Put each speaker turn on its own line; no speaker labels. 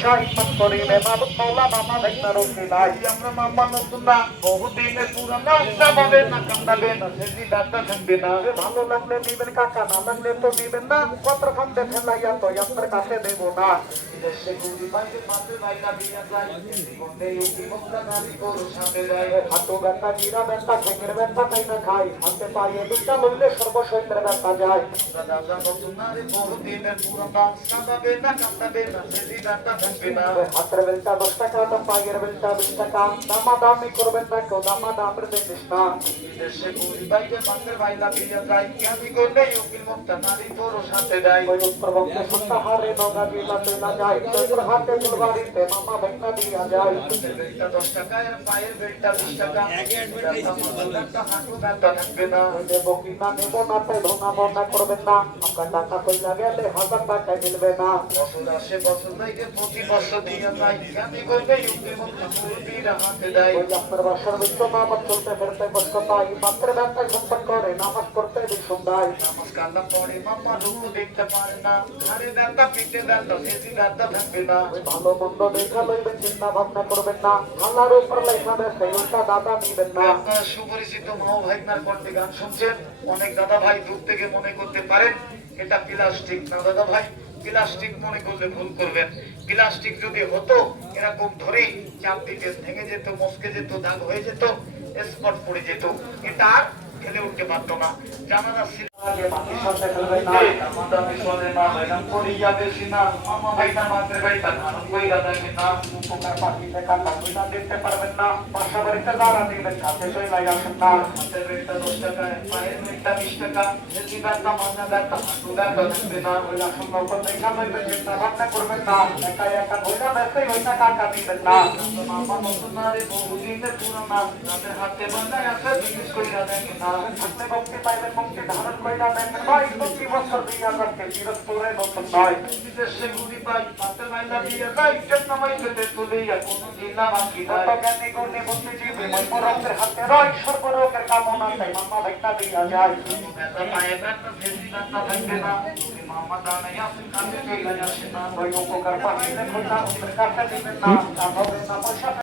হিম্মত করিলে মাবুদ মৌলা মামা দেখনা রোকে নাই। আমরা মামা নতুন না বহুদিনের পুরানা উঠা পাবে না কান্দাবে না সেজি দাঁতটা থাকবে না। ভালো লাগলে দিবেন কাকা না লাগলে তো দিবেন না। কত খান্দে ফেলাইয়া তো আপনার কাছে দেবো না। দেশে গুলি বাইরে পাতে বাইরা দিয়া যায় জীবনে এই জীবনটা নারী গরু সামনে যায়। হাতু ব্যথা জিরা ব্যথা ঠেকের ব্যথা তাই না খাই। হাতে পায়ে দুটা লইলে সর্বসৈন্যের ব্যথা যায়। দাদা নতুন নারী বহুদিনের পুরানা কাঁদাবে না না সেজি না হাতের বেলটা করবেন না আপনার টাকা কইলা গেলে হাজার টাকায় মিলবে না বছর আসে বছর প্রতি ভালো মন্দ দেখা লইবেন চিন্তা ভাবনা করবেন না আল্লাহর উপর ওটা দাদা নিবেন না আপনার সুপরিচিত মাও ভাইনার কণ্ঠে গান শুনছেন অনেক দাদা ভাই দূর থেকে মনে করতে পারেন এটা প্লাস্টিক না দাদা ভাই প্লাস্টিক মনে করলে ভুল করবেন। প্লাস্টিক যদি হতো, এরকম ধরেই চাপ দিতে ভেঙে যেত, মস্কে যেত, দাগ হয়ে যেত, স্পট পড়ে যেত। এটা আর খেলে উঠতে পারতো না। জানালা মাটির আমাদের মিশনে না বেগাম করিয়া বেশি না মামা ভাইটা মাত্র ভাইটা ধারণ কইরা দেখে না উপকার পাখিতে কাটা কইরা দেখতে পারবেন না বাসা বাড়িতে যারা দিবেন হাতে সই লাই আসেন না হাতের রেটটা দশ টাকা পায়ের রেটটা বিশ টাকা হেলদি ব্যাগটা মাথা ব্যাগটা হাঁটু ব্যাগটা থাকবে না ওই আসন নৌকর দেখা লইবেন চিন্তা ভাবনা করবেন না একা একা বইরা ব্যবসায়ী ওইটা কাকা দিবেন না মামা নতুন না রে বহুদিনের পুরোনা তাদের হাতে বান্ধায় আছে জিনিস কইরা দেখে না হাতে মুক্তি পাইবেন মুক্তি ধারণ কইরা দেখেন ভাই প্রতি বছর দুই হাজার পিরোজপুরে নতুন নয় বিদেশে গুলি পাই হাতে মাইলা দিয়ে যাই জন্য মাই পেতে তুলিয়া কোনো জিলা বাকি নাই জ্ঞানী গুণী বুদ্ধিজীবী মৈমরতের হাতে রয় সর্বরোগের কামনা তাই মামা ভেক্তা দিয়া যায় ব্যথা পায়ে ব্যথা ভেসি ব্যথা থাকবে না মামা দানে আসেন কাছে চলে আসে না ওই উপকার পাখিতে খোঁজা ওদের কাছে দিবেন না তা হবে না পয়সা